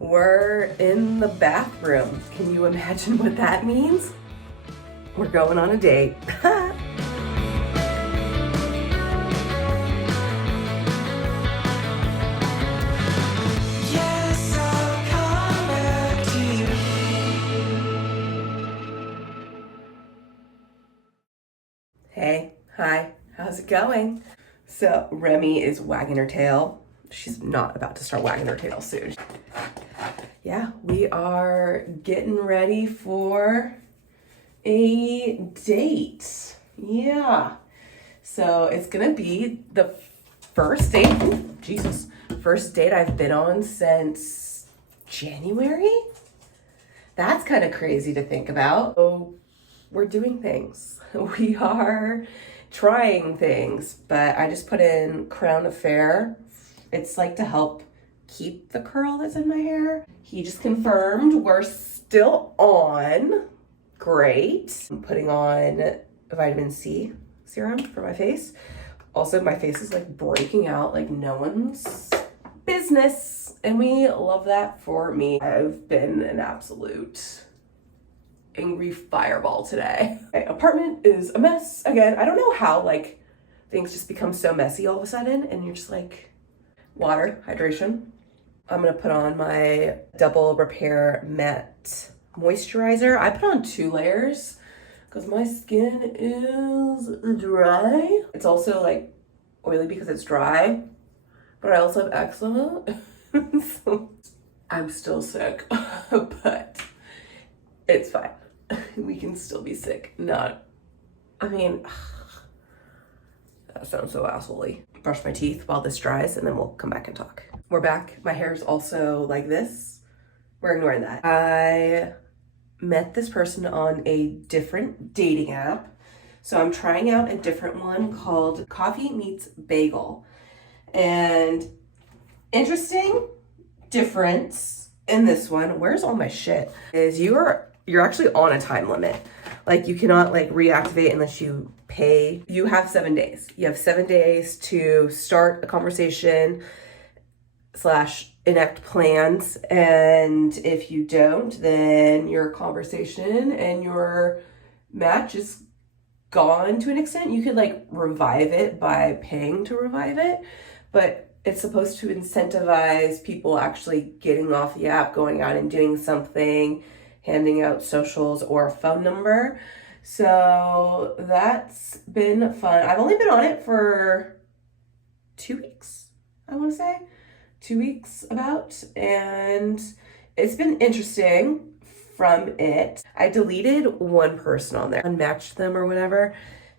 We're in the bathroom. Can you imagine what that means? We're going on a date. Yes, I'll come back to you. Hey, hi, how's it going? So Remy is wagging her tail. She's not about to start wagging her tail soon. Yeah, we are getting ready for a date. Yeah. So it's gonna be the first date, first date I've been on since January. That's kind of crazy to think about. So we're doing things. We are trying things, but I just put in Crown Affair. It's like to help keep the curl that's in my hair. He just confirmed we're still on. Great. I'm putting on vitamin C serum for my face. Also, my face is like breaking out like no one's business, and we love that for me. I've been an absolute angry fireball today. My apartment is a mess again. I don't know how like things just become so messy all of a sudden, and you're just like, water, hydration. I'm gonna put on my Double Repair Matte Moisturizer. I put on 2 layers because my skin is dry. It's also like oily because it's dry, but I also have eczema. So I'm still sick, but it's fine. We can still be sick. That sounds so assholey. Brush my teeth while this dries and then we'll come back and talk. We're back. My hair's also like this. We're ignoring that. I met this person on a different dating app. So I'm trying out a different one called Coffee Meets Bagel. And interesting difference in this one, where's all my shit, is you're actually on a time limit. Like you cannot like reactivate unless you pay. You have 7 days. You have 7 days to start a conversation / enact plans. And if you don't, then your conversation and your match is gone to an extent. You could like revive it by paying to revive it, but it's supposed to incentivize people actually getting off the app, going out and doing something, handing out socials or a phone number. So that's been fun. I've only been on it for 2 weeks, I want to say. 2 weeks about, and it's been interesting from it. I deleted one person on there, unmatched them or whatever,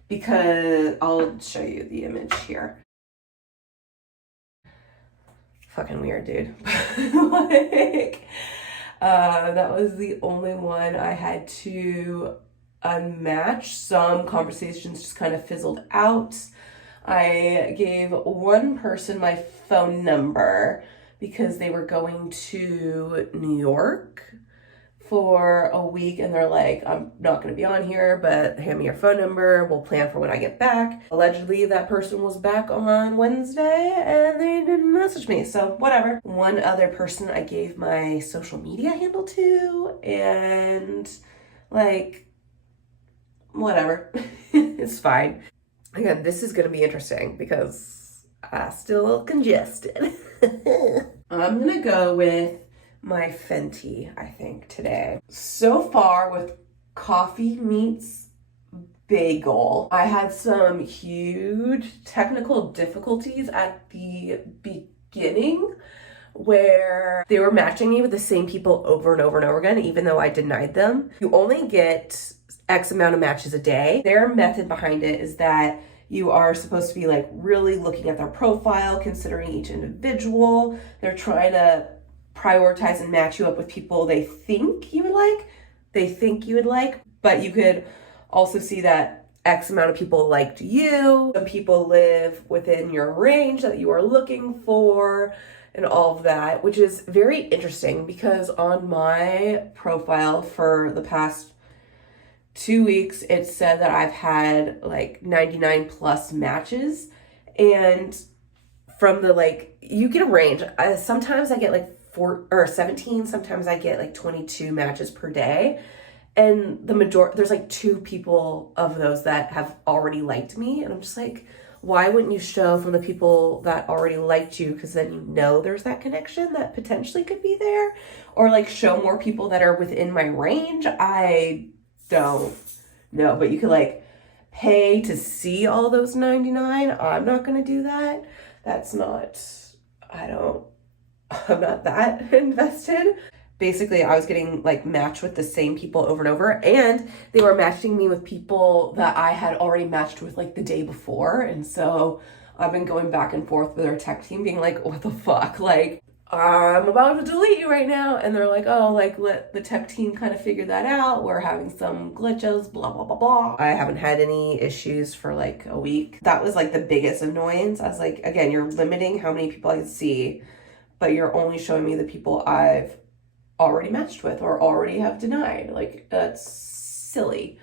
because I'll show you the image here. Fucking weird, dude. Like, that was the only one I had to unmatch. Some conversations just kind of fizzled out. I gave one person my phone number because they were going to New York for a week and they're like, I'm not going to be on here, but hand me your phone number. We'll plan for when I get back. Allegedly, that person was back on Wednesday and they didn't message me, so whatever. One other person I gave my social media handle to, and like, whatever. It's fine. Again, this is going to be interesting because I'm still congested. I'm going to go with my Fenty, I think, today. So far with Coffee Meets Bagel, I had some huge technical difficulties at the beginning where they were matching me with the same people over and over and over again, even though I denied them. You only get X amount of matches a day. Their method behind it is that you are supposed to be like really looking at their profile, considering each individual. They're trying to prioritize and match you up with people they think you would like, but you could also see that X amount of people liked you. Some people live within your range that you are looking for and all of that, which is very interesting because on my profile for the past 2 weeks, it said that I've had like 99 plus matches, and from the like, you get a range. Sometimes I get like 4 or 17. Sometimes I get like 22 matches per day. And there's like 2 people of those that have already liked me. And I'm just like, why wouldn't you show from the people that already liked you? Because then you know there's that connection that potentially could be there. Or like show more people that are within my range. I don't know. But you could like pay to see all those 99. I'm not going to do that. I'm not that invested. Basically, I was getting like matched with the same people over and over, and they were matching me with people that I had already matched with like the day before. And so I've been going back and forth with our tech team being like, what the fuck? Like, I'm about to delete you right now. And they're like, oh, like let the tech team kind of figure that out. We're having some glitches, blah, blah, blah, blah. I haven't had any issues for like a week. That was like the biggest annoyance. I was like, again, you're limiting how many people I can see, but you're only showing me the people I've already matched with or already have denied. Like, that's silly.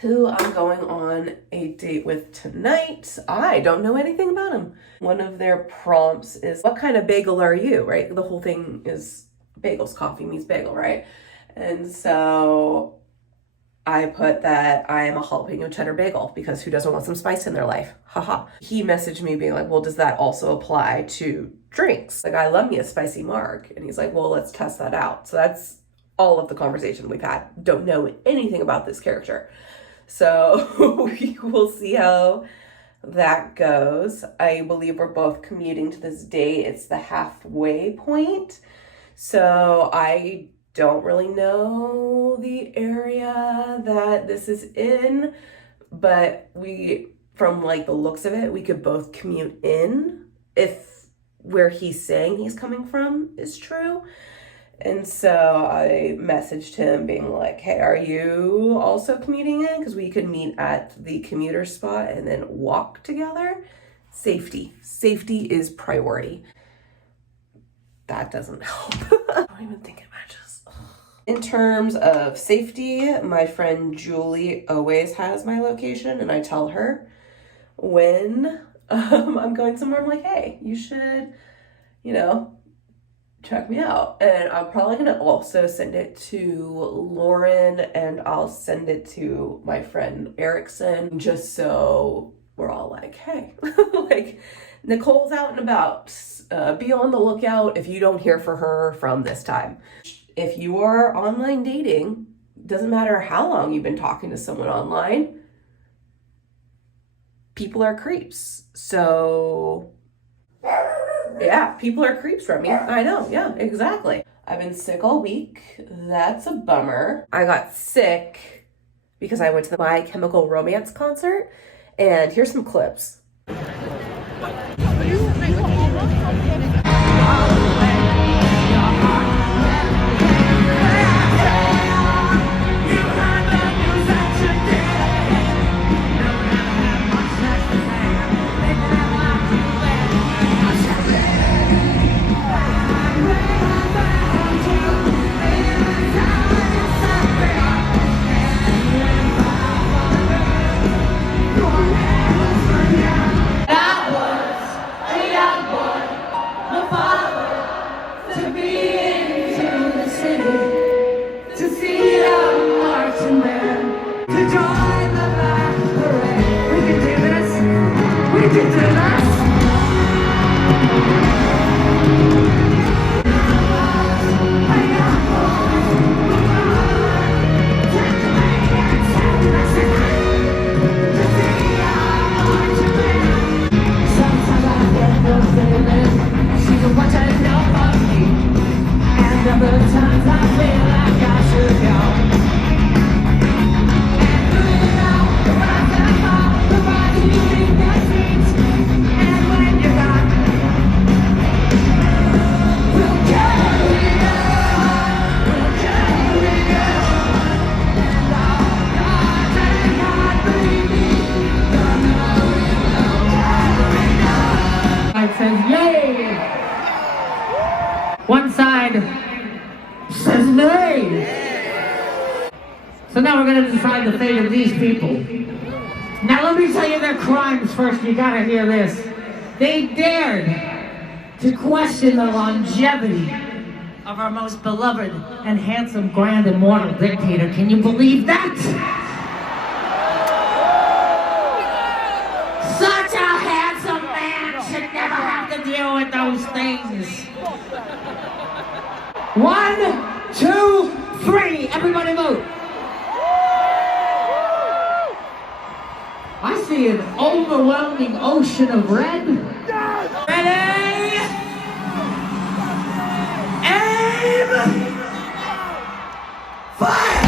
Who I'm going on a date with tonight, I don't know anything about him. One of their prompts is, what kind of bagel are you, right? The whole thing is bagels, coffee means bagel, right? And so I put that I am a jalapeno cheddar bagel because who doesn't want some spice in their life? Haha. He messaged me being like, well, does that also apply to drinks? Like, I love me a spicy marg. And he's like, well, let's test that out. So that's all of the conversation we've had. Don't know anything about this character. So we will see how that goes. I believe we're both commuting to this date. It's the halfway point. So I don't really know the area that this is in, but from like the looks of it, we could both commute in if where he's saying he's coming from is true. And so I messaged him being like, hey, are you also commuting in? Because we could meet at the commuter spot and then walk together. Safety is priority. That doesn't help. I don't even think it matches. In terms of safety, my friend Julie always has my location, and I tell her when I'm going somewhere, I'm like, hey, you should, check me out. And I'm probably going to also send it to Lauren, and I'll send it to my friend Erickson, just so we're all like, hey, like, Nicole's out and about. Be on the lookout if you don't hear from her from this time. If you are online dating, doesn't matter how long you've been talking to someone online, people are creeps. So yeah, people are creeps from me. I know, yeah, exactly. I've been sick all week. That's a bummer. I got sick because I went to the My Chemical Romance concert, and here's some clips. Says yay! One side says nay. So now we're going to decide the fate of these people. Now let me tell you their crimes first. You gotta hear this. They dared to question the longevity of our most beloved and handsome, grand, immortal dictator. Can you believe that? Such a handsome man should never have to deal with those things. 1, 2, 3. Everybody vote. I see an overwhelming ocean of red. Ready? Aim! Fire!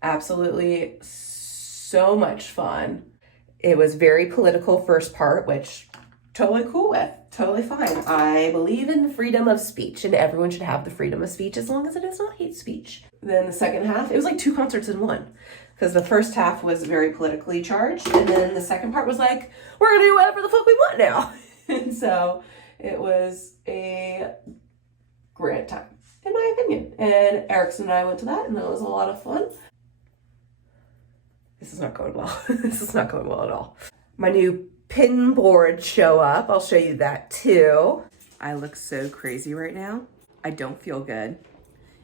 Absolutely so much fun. It was very political first part, which totally cool with, totally fine. I believe in freedom of speech and everyone should have the freedom of speech as long as it is not hate speech. Then the second half, it was like 2 concerts in one, because the first half was very politically charged and then the second part was like, we're gonna do whatever the fuck we want now. And so it was a great time, in my opinion. And Erickson and I went to that and that was a lot of fun. This is not going well. This is not going well at all. My new pin board show up. I'll show you that too. I look so crazy right now. I don't feel good.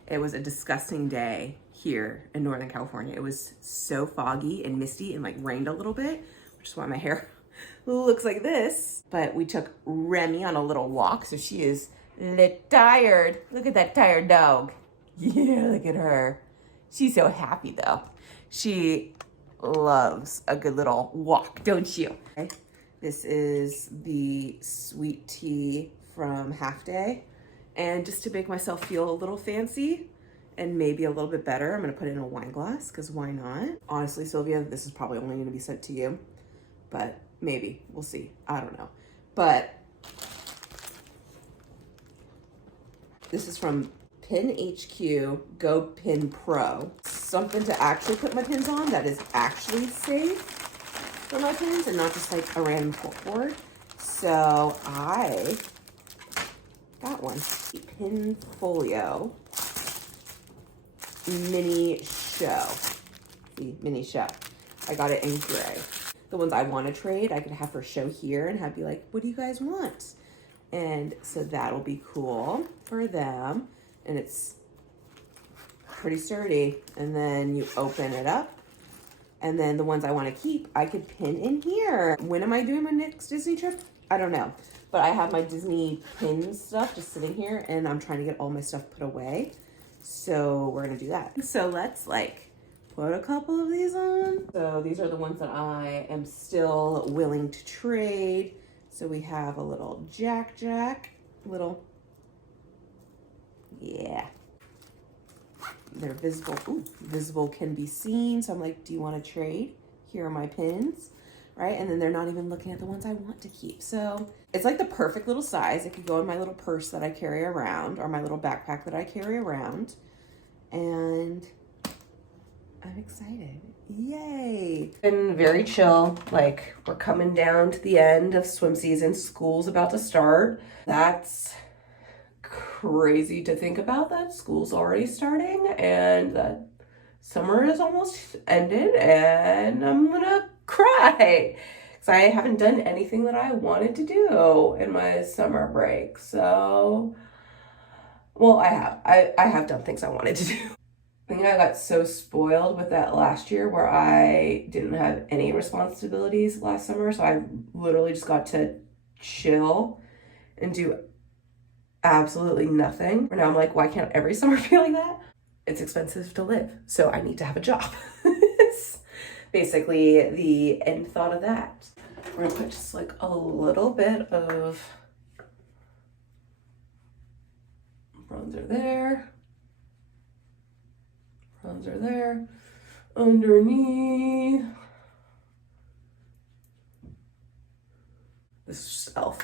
It was a disgusting day here in Northern California. It was so foggy and misty and like rained a little bit, which is why my hair looks like this. But we took Remy on a little walk, so she is tired. Look at that tired dog. Yeah, look at her. She's so happy though. She loves a good little walk, don't you? Okay. This is the sweet tea from Half Day. And just to make myself feel a little fancy and maybe a little bit better, I'm gonna put it in a wine glass, because why not? Honestly, Sylvia, this is probably only gonna be sent to you, but maybe, we'll see, I don't know. But this is from Pin HQ GoPinPro. Something to actually put my pins on that is actually safe for my pins and not just like a random corkboard. So I got one. Pin Folio Mini Show. The Mini Show. I got it in gray. The ones I want to trade, I could have her show here and have be like, what do you guys want? And so that'll be cool for them. And it's pretty sturdy. And then you open it up. And then the ones I want to keep, I could pin in here. When am I doing my next Disney trip? I don't know. But I have my Disney pin stuff just sitting here and I'm trying to get all my stuff put away. So we're gonna do that. So let's like put a couple of these on. So these are the ones that I am still willing to trade. So we have a little Jack, little, yeah. They're visible. Ooh, visible can be seen. So I'm like, do you want to trade? Here are my pins. right? And then they're not even looking at the ones I want to keep. So it's like the perfect little size. It could go in my little purse that I carry around or my little backpack that I carry around. And I'm excited. Yay. Been very chill. Like, we're coming down to the end of swim season. School's about to start. That's crazy to think about, that school's already starting and that summer is almost ended, and I'm gonna cry because I haven't done anything that I wanted to do in my summer break. So, well, I have done things I wanted to do. I think I got so spoiled with that last year where I didn't have any responsibilities last summer, so I literally just got to chill and do absolutely nothing. Now I'm like, why can't every summer be like that? It's expensive to live, so I need to have a job. It's basically the end thought of that. We're gonna put just like a little bit of bronzer there. Bronzer there. Underneath. This is just e.l.f.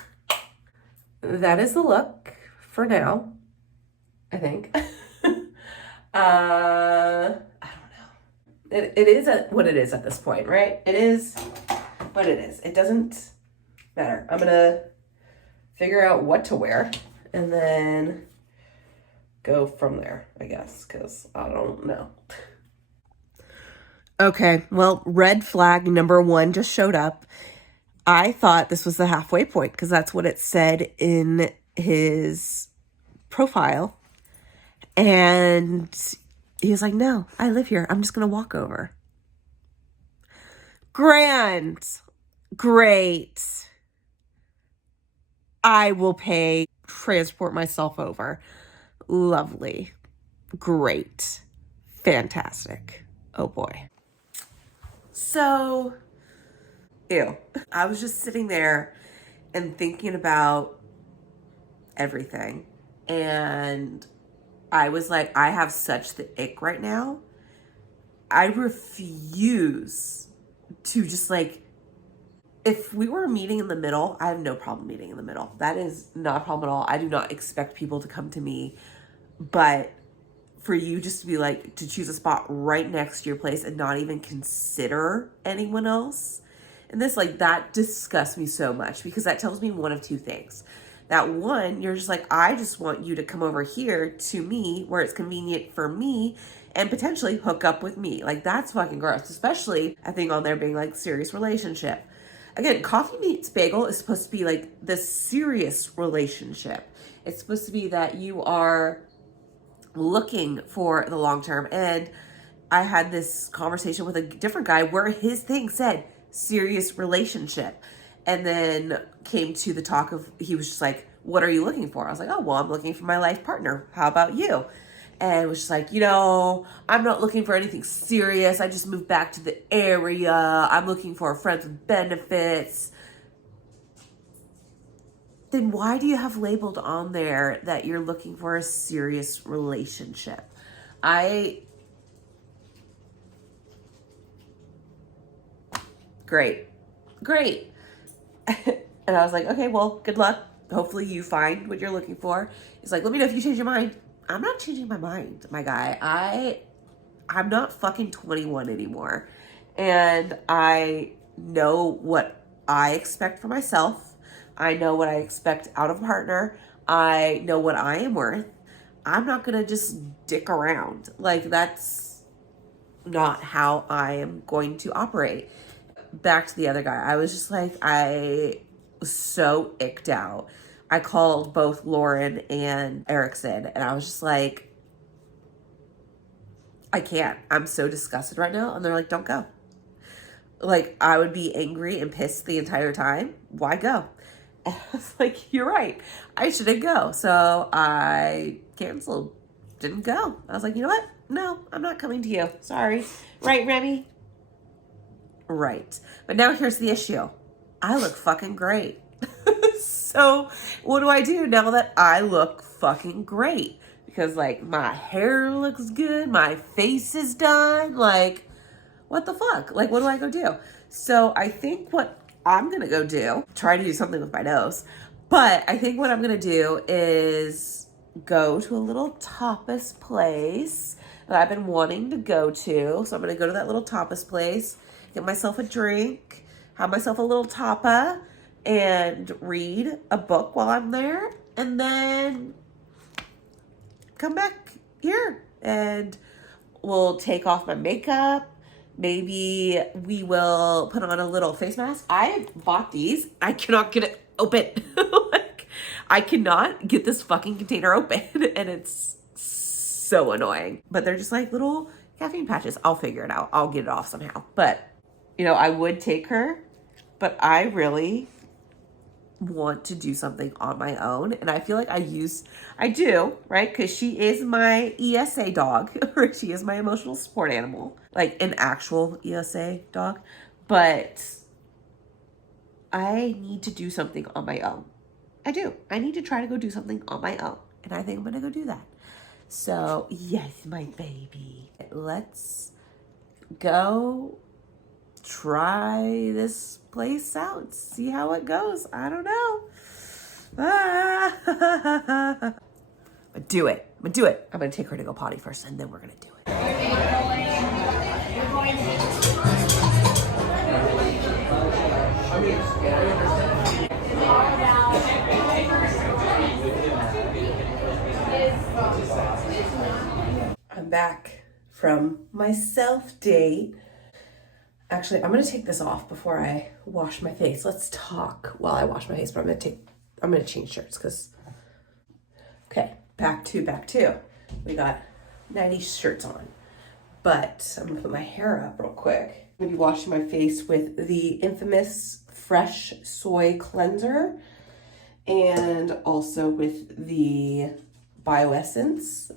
That is the look for now, I think. I don't know. It is what it is at this point, right? It is what it is. It doesn't matter. I'm gonna figure out what to wear and then go from there, I guess, because I don't know. Okay, well, red flag number 1 just showed up. I thought this was the halfway point because that's what it said in his profile. And he was like, no, I live here. I'm just going to walk over. Grand. Great. I will pay, transport myself over. Lovely. Great. Fantastic. Oh boy. So, ew. I was just sitting there and thinking about everything. And I was like, I have such the ick right now. I refuse to just like, if we were meeting in the middle, I have no problem meeting in the middle. That is not a problem at all. I do not expect people to come to me. But for you just to be like, to choose a spot right next to your place and not even consider anyone else. And this, like, that disgusts me so much because that tells me one of two things. That one, you're just like, I just want you to come over here to me where it's convenient for me and potentially hook up with me. Like, that's fucking gross. Especially, I think on there being like serious relationship. Again, coffee meets bagel is supposed to be like the serious relationship. It's supposed to be that you are looking for the long term. And I had this conversation with a different guy where his thing said serious relationship. And then came to the talk of, he was just like, what are you looking for? I was like, oh, well, I'm looking for my life partner. How about you? And it was just like, you know, I'm not looking for anything serious. I just moved back to the area. I'm looking for friends with benefits. Then why do you have labeled on there that you're looking for a serious relationship? Great. And I was like, okay, well, good luck. Hopefully you find what you're looking for. He's like, let me know if you change your mind. I'm not changing my mind, my guy. I'm not fucking 21 anymore. And I know what I expect for myself. I know what I expect out of a partner. I know what I am worth. I'm not going to just dick around. Like, that's not how I am going to operate. Back to the other guy. I was just like, I was so icked out. I called both Lauren and Erickson and I was just like, I can't. I'm so disgusted right now. And they're like, don't go. Like, I would be angry and pissed the entire time. Why go? And I was like, you're right. I shouldn't go. So I canceled. Didn't go. I was like, you know what? No, I'm not coming to you. Sorry. Right, Remy? Right. But now here's the issue. I look fucking great. So what do I do now that I look fucking great? Because like my hair looks good, my face is done. Like, what the fuck? Like, what do I go do? So I think what I'm gonna go do, try to do something with my nose, but I think what I'm gonna do is go to a little tapas place that I've been wanting to go to. So I'm gonna go to that little tapas place, get myself a drink, have myself a little tapa, and read a book while I'm there, and then come back here and we'll take off my makeup. Maybe we will put on a little face mask. I bought these. I cannot get it open. Like, I cannot get this fucking container open, and it's so annoying. But they're just like little caffeine patches. I'll figure it out. I'll get it off somehow. But, you know, I would take her, but I really want to do something on my own. And I feel like I do, right? Because she is my ESA dog, or she is my emotional support animal, like an actual ESA dog. But I need to do something on my own. I do. I need to try to go do something on my own. And I think I'm going to go do that. So, yes, my baby. Let's go try this place out. See how it goes. I don't know. But do it. I'm going to do it. I'm going to take her to go potty first, and then we're going to do it. I'm back from my self-date. Actually, I'm gonna take this off before I wash my face. Let's talk while I wash my face, but I'm gonna change shirts because, okay, back to. We got 90 shirts on, but I'm gonna put my hair up real quick. I'm gonna be washing my face with the infamous Fresh Soy Cleanser, and also with the Biosenses,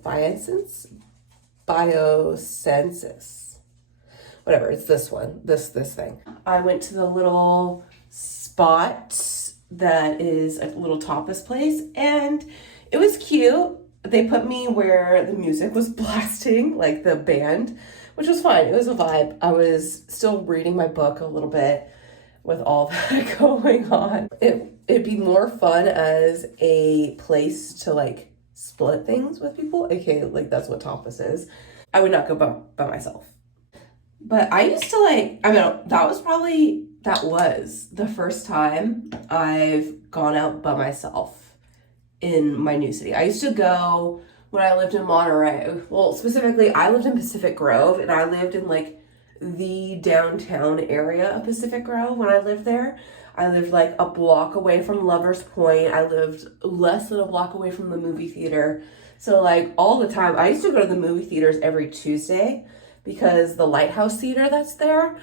whatever, it's this one, this thing. I went to the little spot that is a little tapas place, and it was cute. They put me where the music was blasting, like the band, which was fine. It was a vibe. I was still reading my book a little bit with all that going on. It'd be more fun as a place to like split things with people. Okay, like that's what tapas is. I would not go by myself. But I used to that was the first time I've gone out by myself in my new city. I used to go when I lived in Monterey. Well, specifically, I lived in Pacific Grove, and I lived in like the downtown area of Pacific Grove when I lived there. I lived like a block away from Lover's Point. I lived less than a block away from the movie theater. So like all the time, I used to go to the movie theaters every Tuesday because the Lighthouse Theater that's there,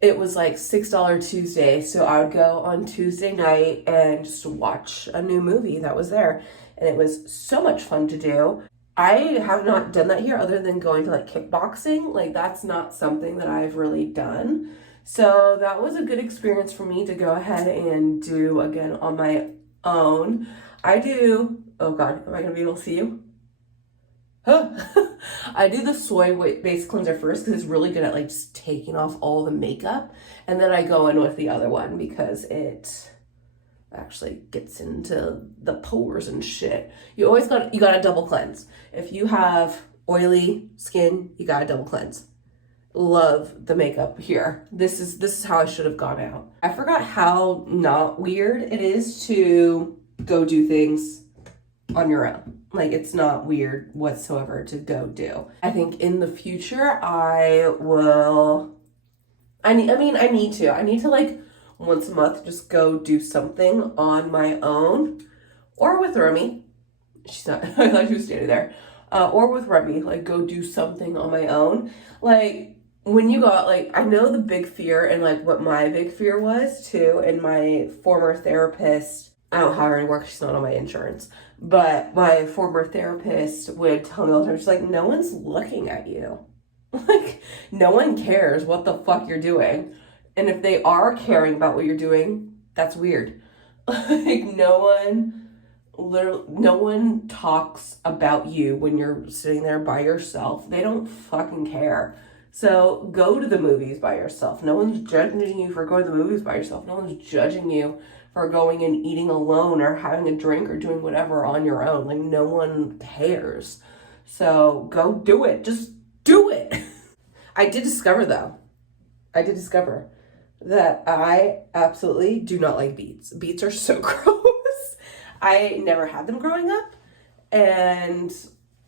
it was like $6 Tuesday. So I would go on Tuesday night and just watch a new movie that was there. And it was so much fun to do. I have not done that here other than going to like kickboxing. Like that's not something that I've really done. So that was a good experience for me to go ahead and do again on my own. Oh God, am I gonna be able to see you? Huh. I do the soy-based cleanser first because it's really good at like just taking off all the makeup. And then I go in with the other one because it actually gets into the pores and shit. You gotta double cleanse. If you have oily skin, you gotta double cleanse. Love the makeup here. This is how I should have gone out. I forgot how not weird it is to go do things on your own. Like it's not weird whatsoever to go do. I think in the future I need to like once a month just go do something on my own or with Remy. She's not, I thought she was standing there. Or with Remy, like go do something on my own. Like when you got like, I know the big fear and like what my big fear was too, and my former therapist, I don't have her anymore because she's not on my insurance, but my former therapist would tell me all the time, she's like, no one's looking at you. Like, no one cares what the fuck you're doing. And if they are caring about what you're doing, that's weird. Like, no one talks about you when you're sitting there by yourself. They don't fucking care. So go to the movies by yourself. No one's judging you for going to the movies by yourself. No one's judging you for going and eating alone or having a drink or doing whatever on your own. Like, no one cares. So go do it. Just do it. I did discover that I absolutely do not like beets. Beets are so gross. I never had them growing up, and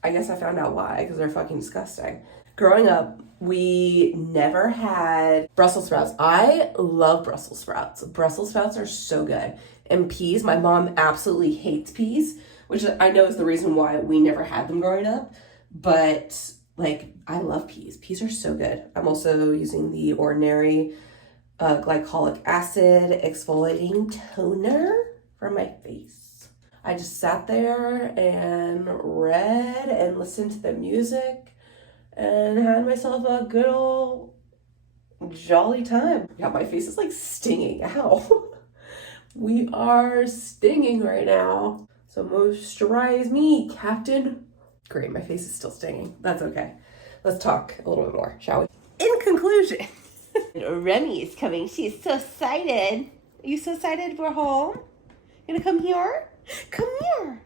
I guess I found out why, because they're fucking disgusting. Growing up, we never had Brussels sprouts. I love Brussels sprouts. Brussels sprouts are so good. And peas, my mom absolutely hates peas, which I know is the reason why we never had them growing up. But like, I love peas. Peas are so good. I'm also using the Ordinary glycolic acid exfoliating toner for my face. I just sat there and read and listened to the music and had myself a good old jolly time. Yeah, my face is like stinging. Ow. We are stinging right now. So moisturize me, Captain. Great, my face is still stinging. That's okay. Let's talk a little bit more, shall we? In conclusion, Remy is coming. She is so excited. Are you so excited we're home? You gonna come here? Come here.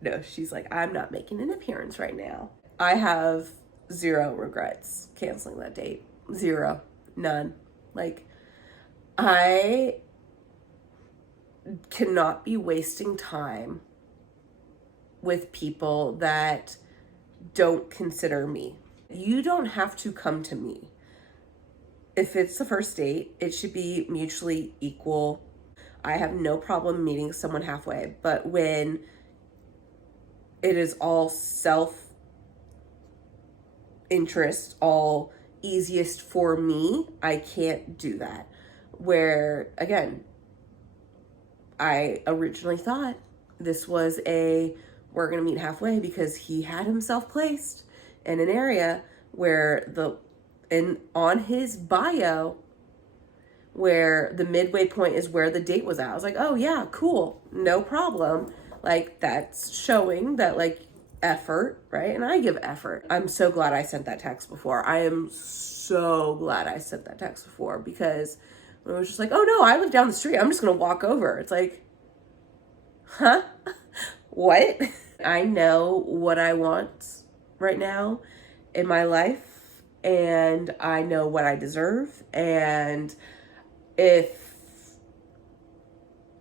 No, she's like, I'm not making an appearance right now. I have zero regrets canceling that date. Zero. None. Like, I cannot be wasting time with people that don't consider me. You don't have to come to me. If it's the first date, it should be mutually equal. I have no problem meeting someone halfway, but when it is all self-interest, all easiest for me, I can't do that. Where, again, I originally thought this was we're gonna meet halfway, because he had himself placed in an area where on his bio, where the midway point is where the date was at. I was like, oh yeah, cool, no problem. Like, that's showing that, like, effort, right? And I give effort. I'm so glad I sent that text before. I am so glad I sent that text before, because it was just like, oh no, I live down the street, I'm just gonna walk over. It's like, huh? What? I know what I want right now in my life, and I know what I deserve. And if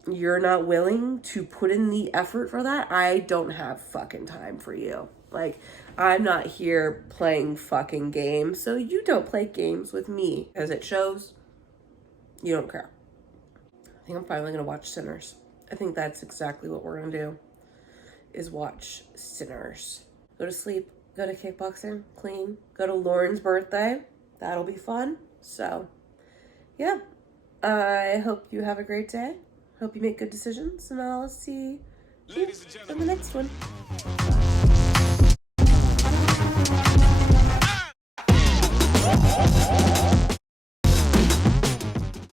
you're not willing to put in the effort for that, I don't have fucking time for you. Like, I'm not here playing fucking games, so you don't play games with me, because it shows you don't care. I think I'm finally gonna watch Sinners. I think that's exactly what we're gonna do, is watch Sinners. Go to sleep, go to kickboxing, clean, go to Lauren's birthday. That'll be fun. So, yeah. I hope you have a great day. Hope you make good decisions, and I'll see you in the next one.